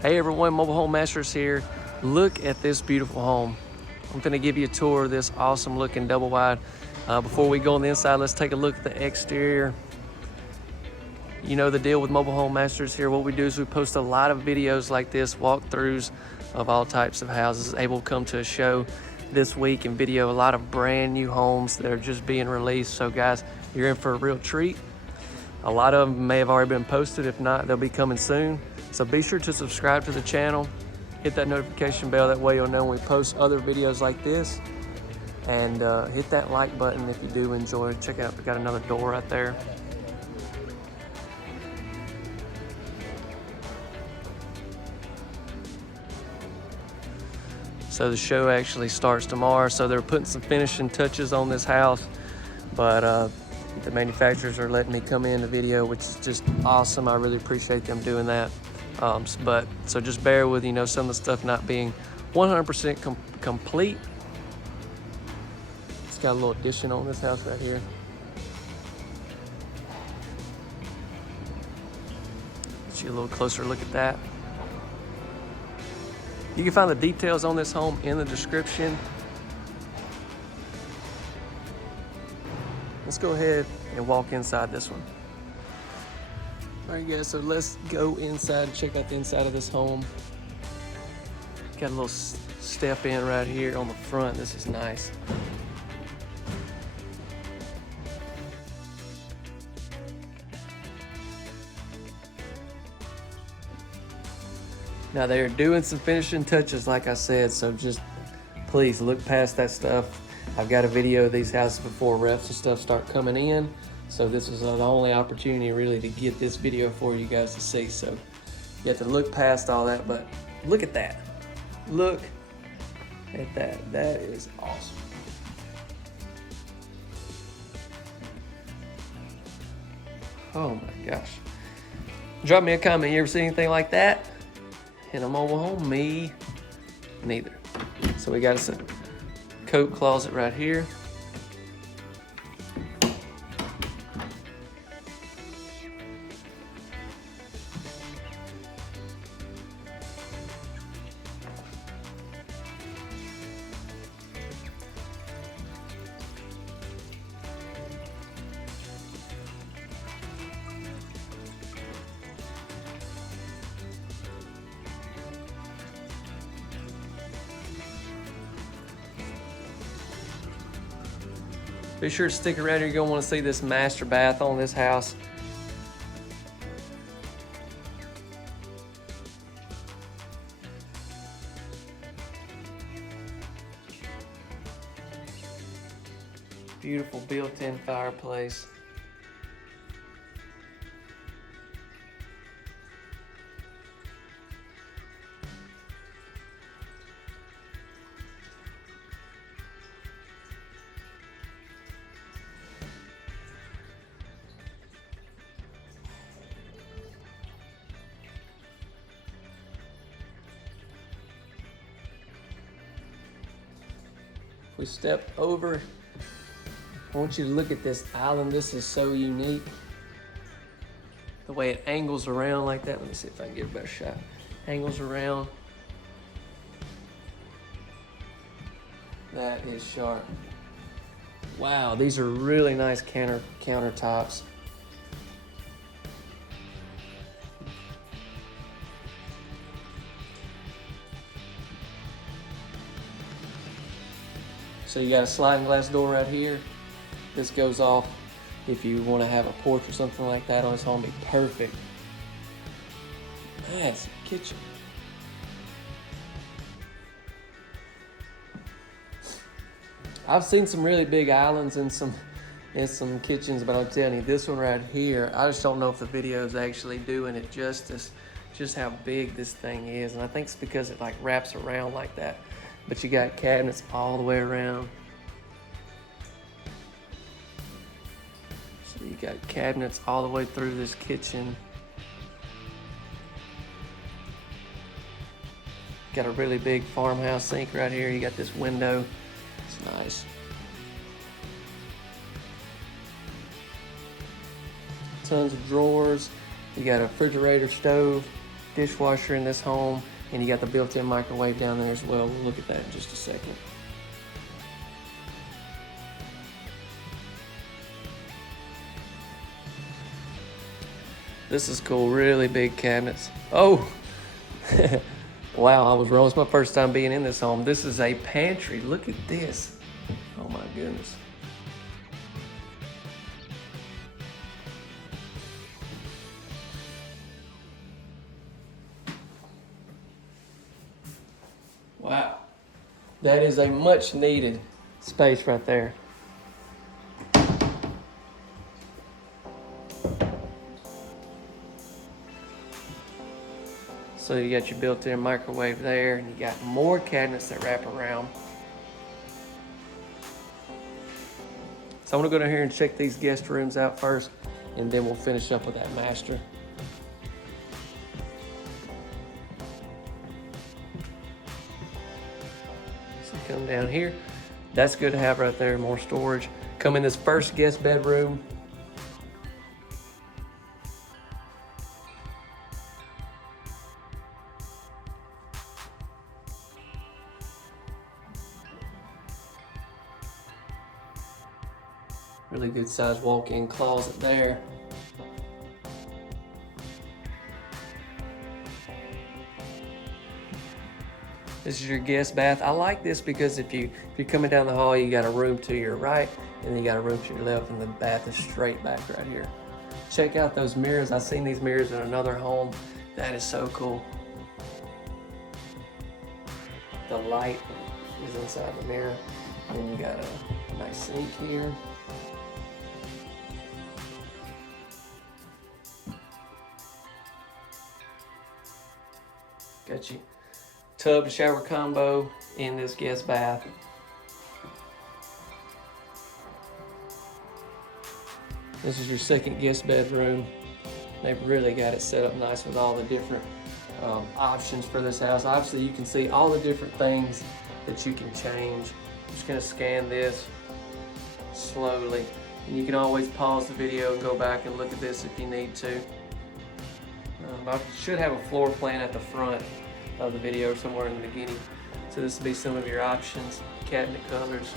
Hey everyone, Mobile Home Masters here. Look at this beautiful home. I'm gonna give you a tour of this awesome looking double wide. Before we go on the inside, let's take a look at the exterior. You know the deal with Mobile Home Masters here. What we do is we post a lot of videos like this, walkthroughs of all types of houses. Able to come to a show this week and video a lot of brand new homes that are just being released. So guys, you're in for a real treat. A lot of them may have already been posted. If not, they'll be coming soon. So be sure to subscribe to the channel, hit that notification bell, that way you'll know when we post other videos like this. And hit that like button if you do enjoy. Check out, we got another door right there. So the show actually starts tomorrow. So they're putting some finishing touches on this house, but the manufacturers are letting me come in the video, which is just awesome. I really appreciate them doing that. So just bear with, some of the stuff not being 100% complete. It's got a little addition on this house right here. Get you a little closer look at that. You can find the details on this home in the description. Let's go ahead and walk inside this one. All right guys, so let's go inside and check out the inside of this home. Got a little step in right here on the front. This is nice. Now they're doing some finishing touches, like I said, so just please look past that stuff. I've got a video of these houses before refs and stuff start coming in. So this is the only opportunity really to get this video for you guys to see. So you have to look past all that, but look at that. Look at that. That is awesome. Oh my gosh. Drop me a comment. You ever seen anything like that in a mobile home? Me, neither. So we got a coat closet right here. Be sure to stick around here. You're gonna want to see this master bath on this house. Beautiful built-in fireplace. We step over. I want you to look at this island. This is so unique. The way it angles around like that. Let me see if I can get a better shot. Angles around. That is sharp. Wow, these are really nice countertops. So you got a sliding glass door right here. This goes off if you want to have a porch or something like that on this home. Be perfect. Nice kitchen. I've seen some really big islands in some kitchens, but I'm telling you, this one right here, I just don't know if the video is actually doing it justice, just how big this thing is. And I think it's because it like wraps around like that. But you got cabinets all the way around. So you got cabinets all the way through this kitchen. Got a really big farmhouse sink right here. You got this window. It's nice. Tons of drawers. You got a refrigerator, stove, dishwasher in this home, and you got the built-in microwave down there as well. We'll look at that in just a second. This is cool, really big cabinets. Oh, wow, I was wrong. It's my first time being in this home. This is a pantry. Look at this. Oh my goodness. Wow, that is a much needed space right there. So you got your built-in microwave there, and you got more cabinets that wrap around. So I'm gonna go down here and check these guest rooms out first, and then we'll finish up with that master. So come down here. That's good to have right there, more storage. Come in this first guest bedroom. Really good sized walk-in closet there. This is your guest bath. I like this because if you're coming down the hall, you got a room to your right, and then you got a room to your left, and the bath is straight back right here. Check out those mirrors. I've seen these mirrors in another home. That is so cool. The light is inside the mirror. And you got a nice sink here. Got your tub and shower combo in this guest bath. This is your second guest bedroom. They've really got it set up nice with all the different options for this house. Obviously, you can see all the different things that you can change. I'm just gonna scan this slowly. And you can always pause the video and go back and look at this if you need to. I should have a floor plan at the front of the video somewhere in the beginning. So this will be some of your options, cabinet colors,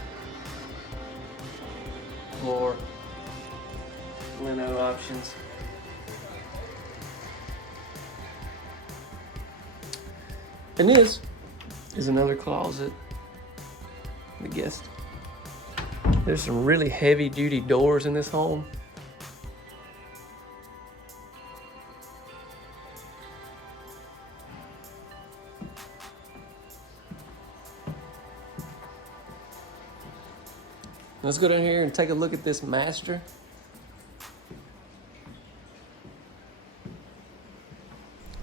floor, lino options. And this is another closet. The guest. There's some really heavy duty doors in this home. Let's go down here and take a look at this master.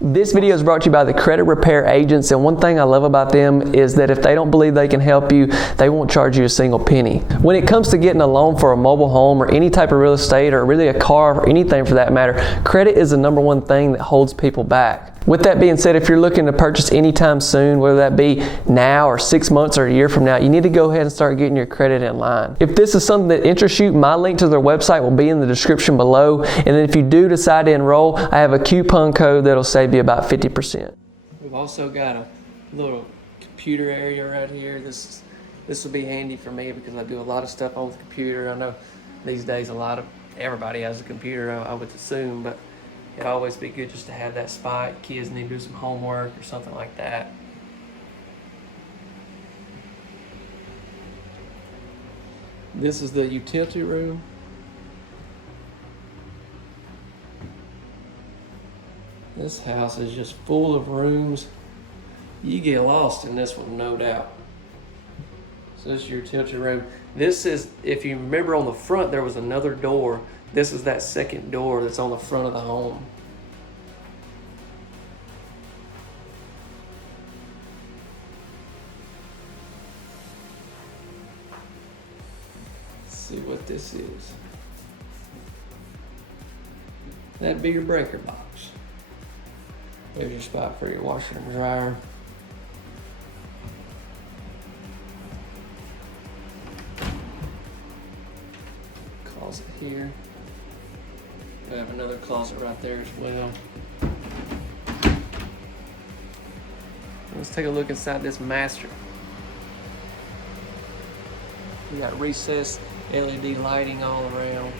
This video is brought to you by the Credit Repair Agents, and one thing I love about them is that if they don't believe they can help you, they won't charge you a single penny. When it comes to getting a loan for a mobile home or any type of real estate or really a car or anything for that matter, credit is the #1 thing that holds people back. With that being said, if you're looking to purchase anytime soon, whether that be now or 6 months or a year from now, you need to go ahead and start getting your credit in line. If this is something that interests you, my link to their website will be in the description below. And then if you do decide to enroll, I have a coupon code that'll save you about 50%. We've also got a little computer area right here. This will be handy for me because I do a lot of stuff on the computer. I know these days everybody has a computer, I would assume, but it'd always be good just to have that spot. Kids need to do some homework or something like that. This is the utility room. This house is just full of rooms. You get lost in this one, no doubt. So this is your utility room. This is, if you remember on the front, there was another door. This is that second door that's on the front of the home. Let's see what this is. That'd be your breaker box. There's your spot for your washer and dryer. Closet here. We have another closet right there as well. Let's take a look inside this master. We got recessed LED lighting all around.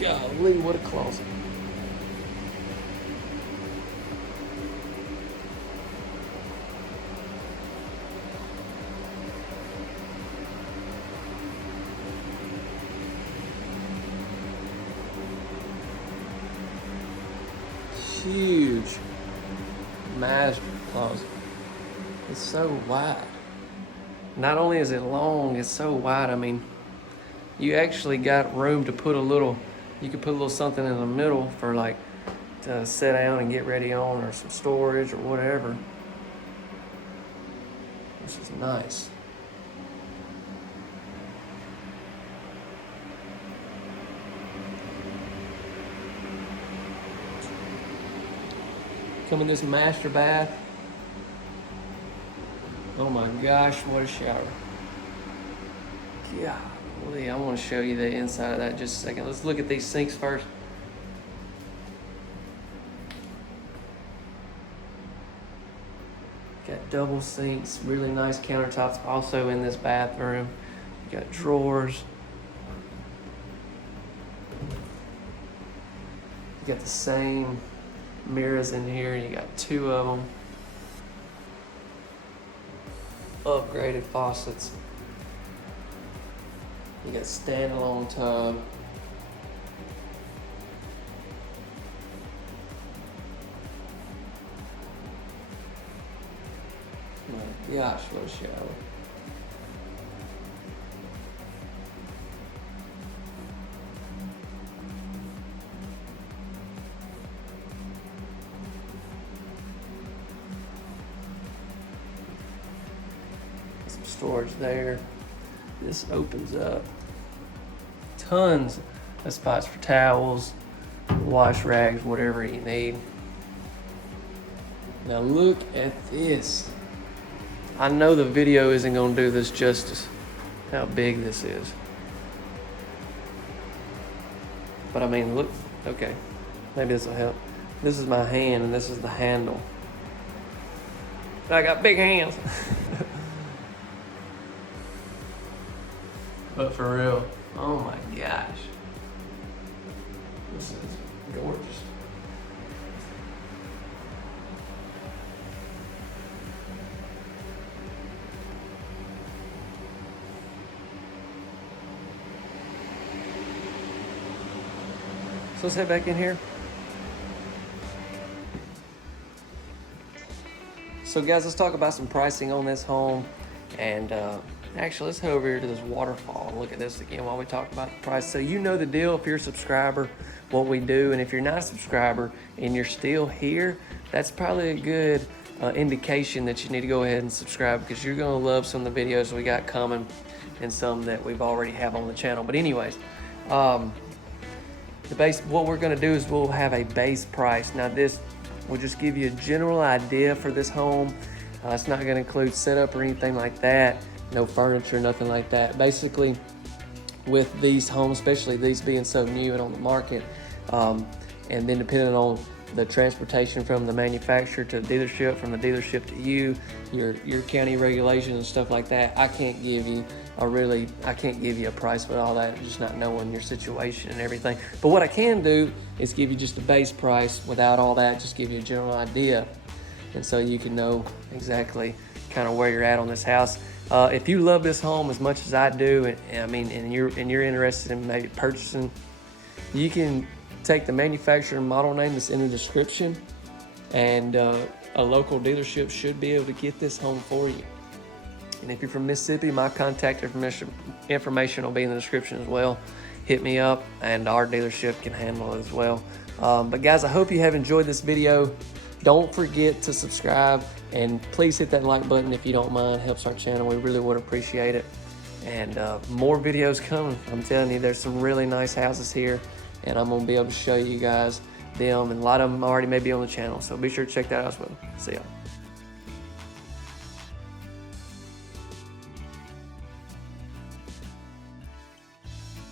Golly, what a closet. Huge master closet. It's so wide. Not only is it long, it's so wide. I mean, you actually got room to put a little, you could put a little something in the middle for like to sit down and get ready on, or some storage or whatever. This is nice. Come in this master bath. Oh my gosh, what a shower. Golly, I want to show you the inside of that in just a second. Let's look at these sinks first. Got double sinks, really nice countertops also in this bathroom. You got drawers. You got the same mirrors in here. You got 2 of them. Upgraded faucets. You got standalone tub. My gosh, what a shower. Some storage there. This opens up. Tons of spots for towels, wash rags, whatever you need. Now look at this. I know the video isn't going to do this justice, how big this is. But I mean, look, okay, maybe this will help. This is my hand and this is the handle. I got big hands. But for real, oh my gosh. This is gorgeous. So let's head back in here. So guys, let's talk about some pricing on this home. And actually, let's head over here to this waterfall and look at this again while we talk about the price. So you know the deal if you're a subscriber, what we do. And if you're not a subscriber and you're still here, that's probably a good indication that you need to go ahead and subscribe, because you're gonna love some of the videos we got coming and some that we've already have on the channel. But anyways, what we're gonna do is we'll have a base price. Now this will just give you a general idea for this home. It's not gonna include setup or anything like that. No furniture, nothing like that. Basically, with these homes, especially these being so new and on the market, and then depending on the transportation from the manufacturer to the dealership, from the dealership to you, your county regulations and stuff like that, I can't give you a price with all that, just not knowing your situation and everything. But what I can do is give you just a base price without all that, just give you a general idea. And so you can know exactly kind of where you're at on this house. If you love this home as much as I do, and you're interested in maybe purchasing, you can take the manufacturer and model name that's in the description, and a local dealership should be able to get this home for you. And if you're from Mississippi, my contact information will be in the description as well. Hit me up and our dealership can handle it as well. But guys, I hope you have enjoyed this video. Don't forget to subscribe, and please hit that like button if you don't mind. It helps our channel. We really would appreciate it. And more videos coming. I'm telling you, there's some really nice houses here, and I'm gonna be able to show you guys them, and a lot of them already may be on the channel. So be sure to check that out as well. See ya.